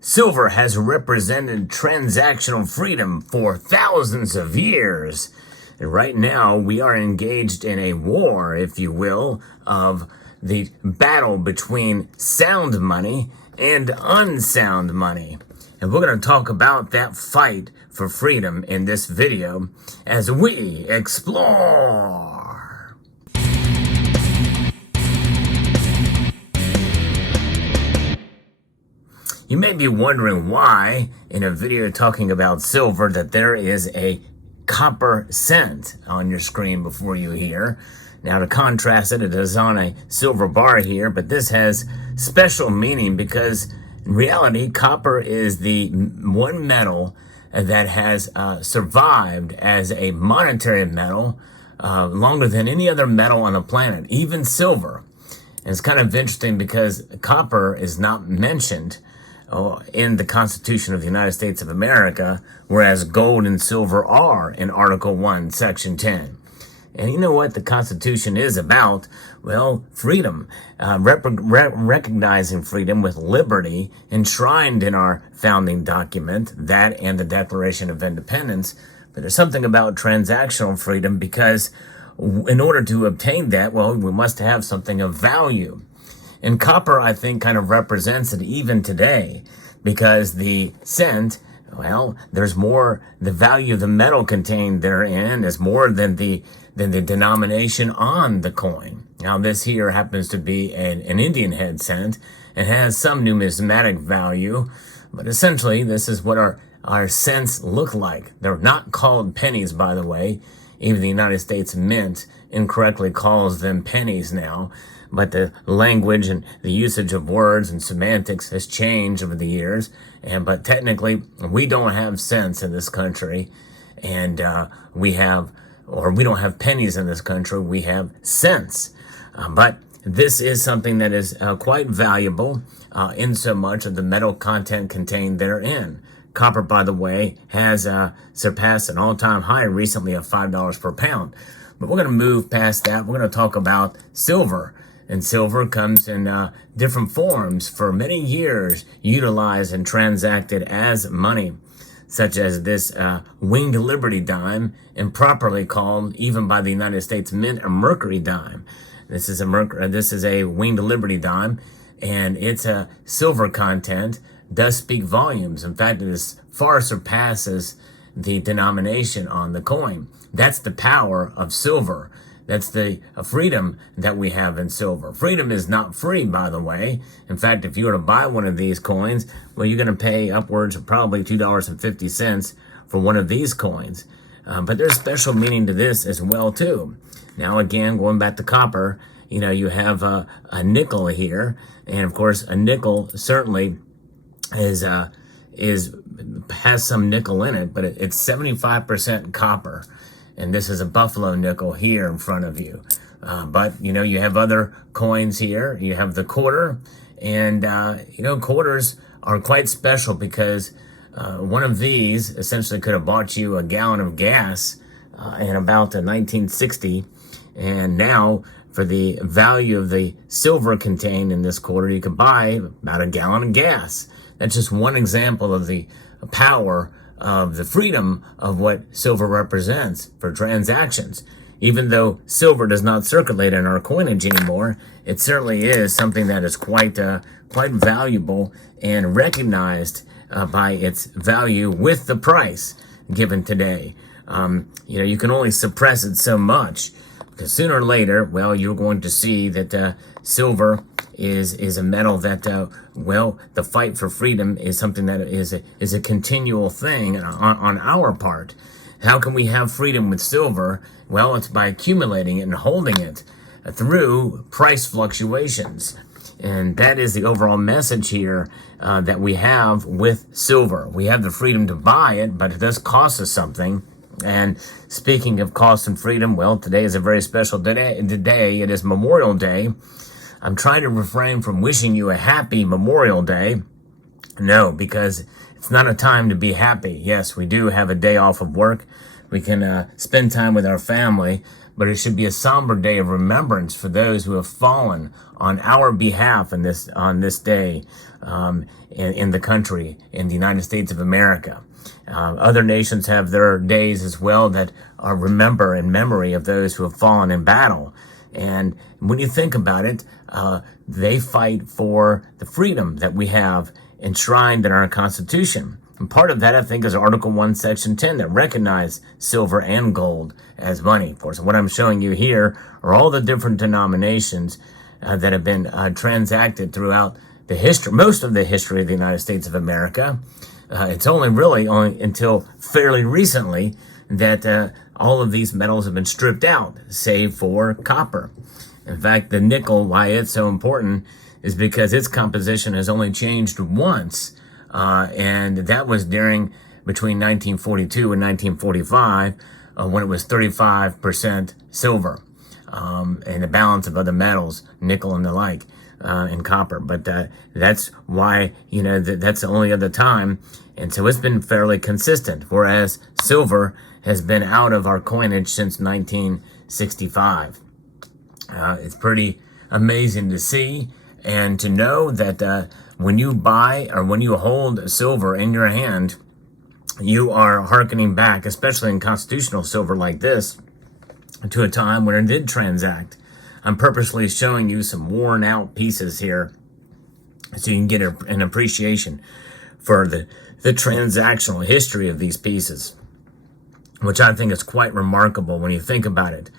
Silver has represented transactional freedom for thousands of years. And right now, we are engaged in a war, if you will, of the battle between sound money and unsound money. And we're going to talk about that fight for freedom in this video as we explore. You may be wondering why, in a video talking about silver, that there is a copper cent on your screen before you here. Now, to contrast it, it is on a silver bar here, but this has special meaning because in reality, copper is the one metal that has survived as a monetary metal longer than any other metal on the planet, even silver. And it's kind of interesting because copper is not mentioned in the Constitution of the United States of America, whereas gold and silver are in Article 1, Section 10. And you know what the Constitution is about? Well, freedom, recognizing freedom with liberty enshrined in our founding document, that and the Declaration of Independence. But there's something about transactional freedom because in order to obtain that, well, we must have something of value. And copper, I think, kind of represents it even today because the cent, well, there's more, the value of the metal contained therein is more than the denomination on the coin. Now, this here happens to be an Indian head cent and has some numismatic value, but essentially this is what our cents look like. They're not called pennies, by the way. Even the United States Mint incorrectly calls them pennies now. But the language and the usage of words and semantics has changed over the years. But technically, we don't have cents in this country. And we don't have pennies in this country. We have cents. But this is something that is quite valuable in so much of the metal content contained therein. Copper, by the way, has surpassed an all-time high recently of $5 per pound. But we're going to move past that. We're going to talk about silver. And silver comes in different forms for many years, utilized and transacted as money, such as this winged Liberty dime, improperly called, even by the United States Mint, a Mercury dime. This is a winged Liberty dime, and its silver content does speak volumes. In fact, it far surpasses the denomination on the coin. That's the power of silver. That's the freedom that we have in silver. Freedom is not free, by the way. In fact, if you were to buy one of these coins, well, you're going to pay upwards of probably $2.50 for one of these coins. But there's special meaning to this as well, too. Now, again, going back to copper, you have a nickel here. And, of course, a nickel certainly has some nickel in it, but it's 75% copper. And this is a buffalo nickel here in front of you. But, you have other coins here. You have the quarter. And, quarters are quite special because one of these essentially could have bought you a gallon of gas in about 1960. And now, for the value of the silver contained in this quarter, you could buy about a gallon of gas. That's just one example of the power of the freedom of what silver represents for transactions. Even though silver does not circulate in our coinage anymore, it certainly is something that is quite valuable and recognized by its value with the price given today. You can only suppress it so much because sooner or later, well, you're going to see that silver is a metal that, the fight for freedom is something that is a continual thing on our part. How can we have freedom with silver? Well, it's by accumulating it and holding it through price fluctuations. And that is the overall message here that we have with silver. We have the freedom to buy it, but it does cost us something. And speaking of cost and freedom, well, today is a very special day. Today, it is Memorial Day. I'm trying to refrain from wishing you a happy Memorial Day. No, because it's not a time to be happy. Yes, we do have a day off of work. We can spend time with our family. but it should be a somber day of remembrance for those who have fallen on our behalf on this day in the country, in the United States of America. Other nations have their days as well that are remember in memory of those who have fallen in battle. And when you think about it, they fight for the freedom that we have enshrined in our Constitution. And part of that, I think, is Article 1, Section 10 that recognize silver and gold as money. Of course, what I'm showing you here are all the different denominations that have been transacted throughout the history, most of the history of the United States of America. It's only until fairly recently that all of these metals have been stripped out, save for copper. In fact, the nickel, why it's so important, is because its composition has only changed once, and that was between 1942 and 1945, when it was 35% silver, and the balance of other metals, nickel and the like, and copper. But that's why, that's the only other time. And so it's been fairly consistent, whereas silver has been out of our coinage since 1965. It's pretty amazing to see and to know that when you buy or when you hold silver in your hand, you are hearkening back, especially in constitutional silver like this, to a time when it did transact. I'm purposely showing you some worn out pieces here so you can get an appreciation for the transactional history of these pieces, which I think is quite remarkable when you think about it.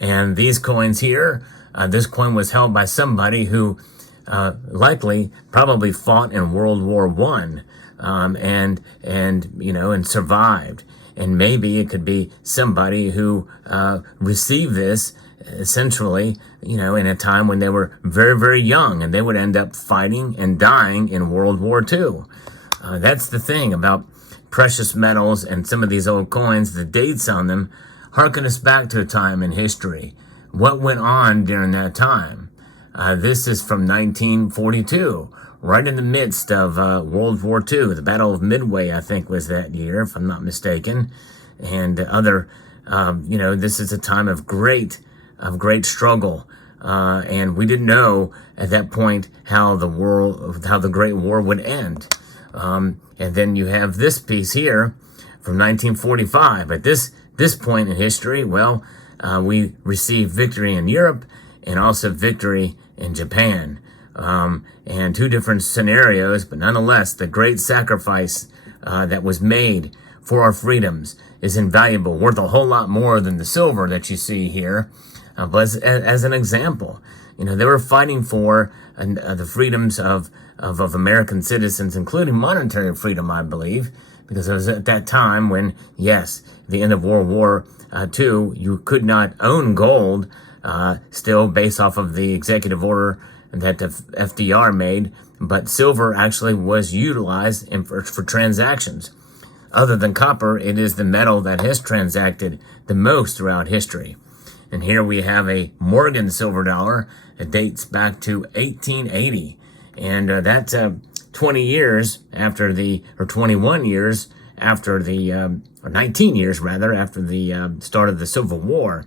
And these coins here, this coin was held by somebody who probably fought in World War I, and survived. And maybe it could be somebody who received this essentially, in a time when they were very, very young, and they would end up fighting and dying in World War II. That's the thing about precious metals and some of these old coins. The dates on them harken us back to a time in history. What went on during that time? This is from 1942, right in the midst of World War II. The Battle of Midway, I think, was that year, if I'm not mistaken. And this is a time of great struggle. And we didn't know at that point how the Great War would end. And then you have this piece here from 1945. At this point in history, we received victory in Europe and also victory in Japan. And two different scenarios, but nonetheless, the great sacrifice that was made for our freedoms is invaluable, worth a whole lot more than the silver that you see here. But as an example, they were fighting for the freedoms of American citizens, including monetary freedom, I believe, because it was at that time when, yes, the end of World War II, you could not own gold, still based off of the executive order that the FDR made, but silver actually was utilized for transactions. Other than copper, it is the metal that has transacted the most throughout history. And here we have a Morgan silver dollar. It dates back to 1880. And that's 20 years after or 21 years after or 19 years rather, after the start of the Civil War.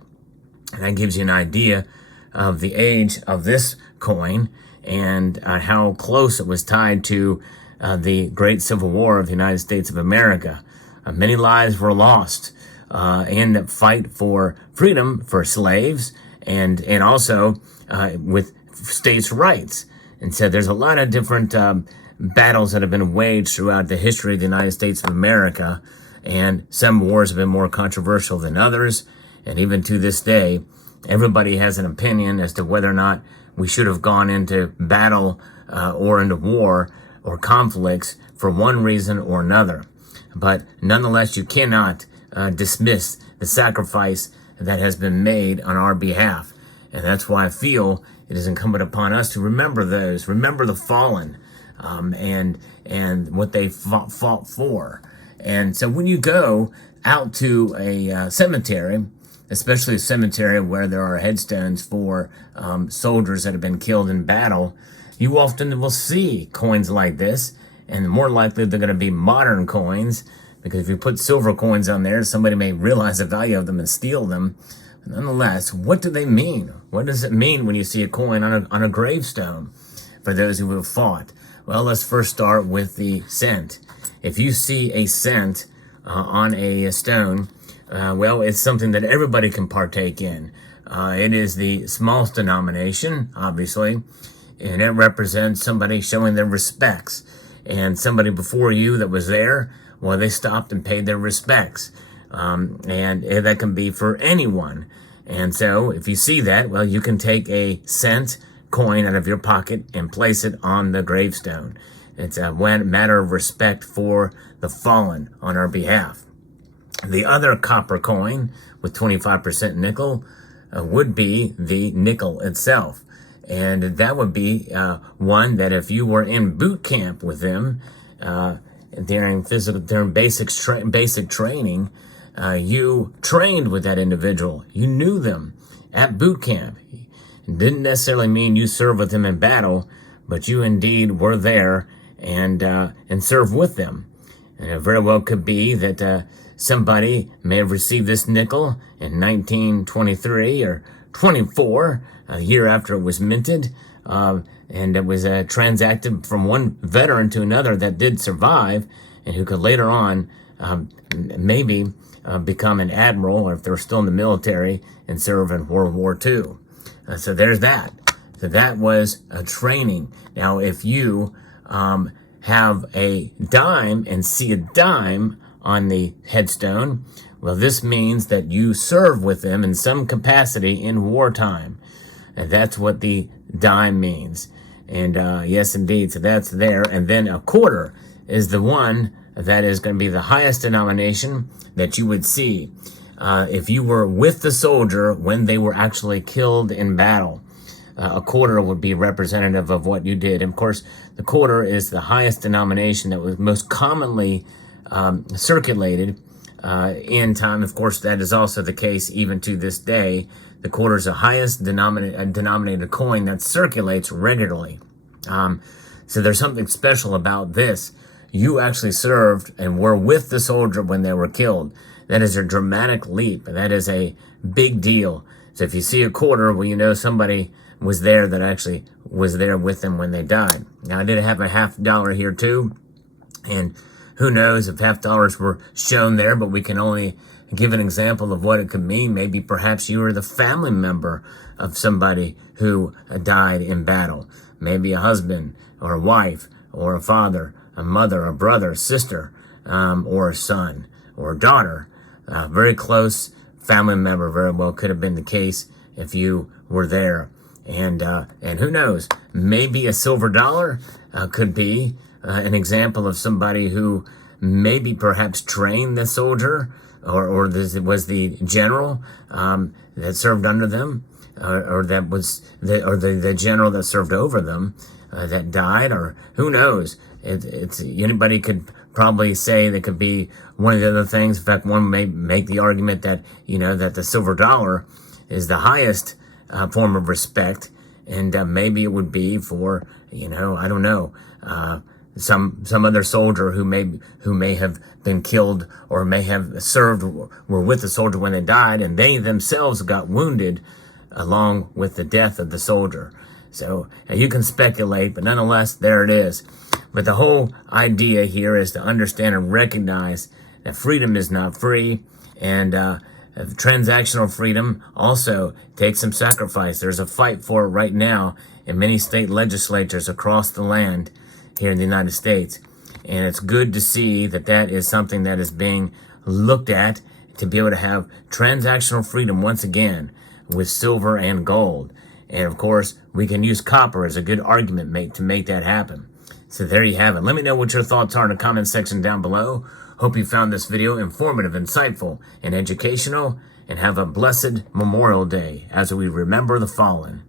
And that gives you an idea of the age of this coin and how close it was tied to the Great Civil War of the United States of America. Many lives were lost in the fight for freedom for slaves and also with states' rights. And so there's a lot of different battles that have been waged throughout the history of the United States of America, and some wars have been more controversial than others. And even to this day, everybody has an opinion as to whether or not we should have gone into battle or into war or conflicts for one reason or another. But nonetheless, you cannot dismiss the sacrifice that has been made on our behalf. And that's why I feel it is incumbent upon us to remember the fallen, and what they fought for. And so when you go out to a cemetery, especially a cemetery where there are headstones for soldiers that have been killed in battle, you often will see coins like this, and more likely they're going to be modern coins, because if you put silver coins on there, somebody may realize the value of them and steal them. Nonetheless, what do they mean? What does it mean when you see a coin on a gravestone for those who have fought? Well, let's first start with the cent. If you see a cent on a stone, well, it's something that everybody can partake in. It is the smallest denomination, obviously, and it represents somebody showing their respects. And somebody before you that was there, well, they stopped and paid their respects. And that can be for anyone. And so if you see that, well, you can take a cent coin out of your pocket and place it on the gravestone. It's a matter of respect for the fallen on our behalf. The other copper coin with 25% nickel would be the nickel itself. And that would be one that if you were in boot camp with them during basic training, you trained with that individual. You knew them at boot camp. It didn't necessarily mean you served with them in battle, but you indeed were there and served with them. And it very well could be that somebody may have received this nickel in 1923 or 24, a year after it was minted, and it was transacted from one veteran to another that did survive, and who could later on maybe become an admiral, or if they're still in the military, and serve in World War II. So there's that. So that was a training. Now, if you have a dime and see a dime on the headstone, well, this means that you serve with them in some capacity in wartime. And that's what the dime means. And yes, indeed, so that's there. And then a quarter is the one that is going to be the highest denomination that you would see if you were with the soldier when they were actually killed in battle. A quarter would be representative of what you did. And of course, the quarter is the highest denomination that was most commonly circulated in time. Of course, that is also the case even to this day. The quarter is the highest denominated coin that circulates regularly. So there's something special about this. You actually served and were with the soldier when they were killed. That is a dramatic leap. That is a big deal. So if you see a quarter, well, you know somebody was there that actually was there with them when they died. Now, I did have a $50 here too. And who knows if $50 were shown there, but we can only give an example of what it could mean. Maybe perhaps you were the family member of somebody who died in battle. Maybe a husband or a wife or a father, a mother, a brother, a sister, or a son or a daughter. Very close family member very well could have been the case if you were there. And who knows, maybe a silver dollar could be an example of somebody who maybe perhaps trained the soldier or was the general that served under them, or that was the general that served over them that died, or who knows. It's anybody could probably say that could be one of the other things. In fact, one may make the argument that that the silver dollar is the highest form of respect, and maybe it would be for I don't know, some other soldier who may have been killed or may have served, were with the soldier when they died, and they themselves got wounded along with the death of the soldier. So you can speculate, but nonetheless, there it is. But the whole idea here is to understand and recognize that freedom is not free, and transactional freedom also takes some sacrifice. There's a fight for it right now in many state legislatures across the land here in the United States. And it's good to see that that is something that is being looked at, to be able to have transactional freedom once again with silver and gold. And of course, we can use copper as a good argument to make that happen. So there you have it. Let me know what your thoughts are in the comment section down below. Hope you found this video informative, insightful, and educational. And have a blessed Memorial Day as we remember the fallen.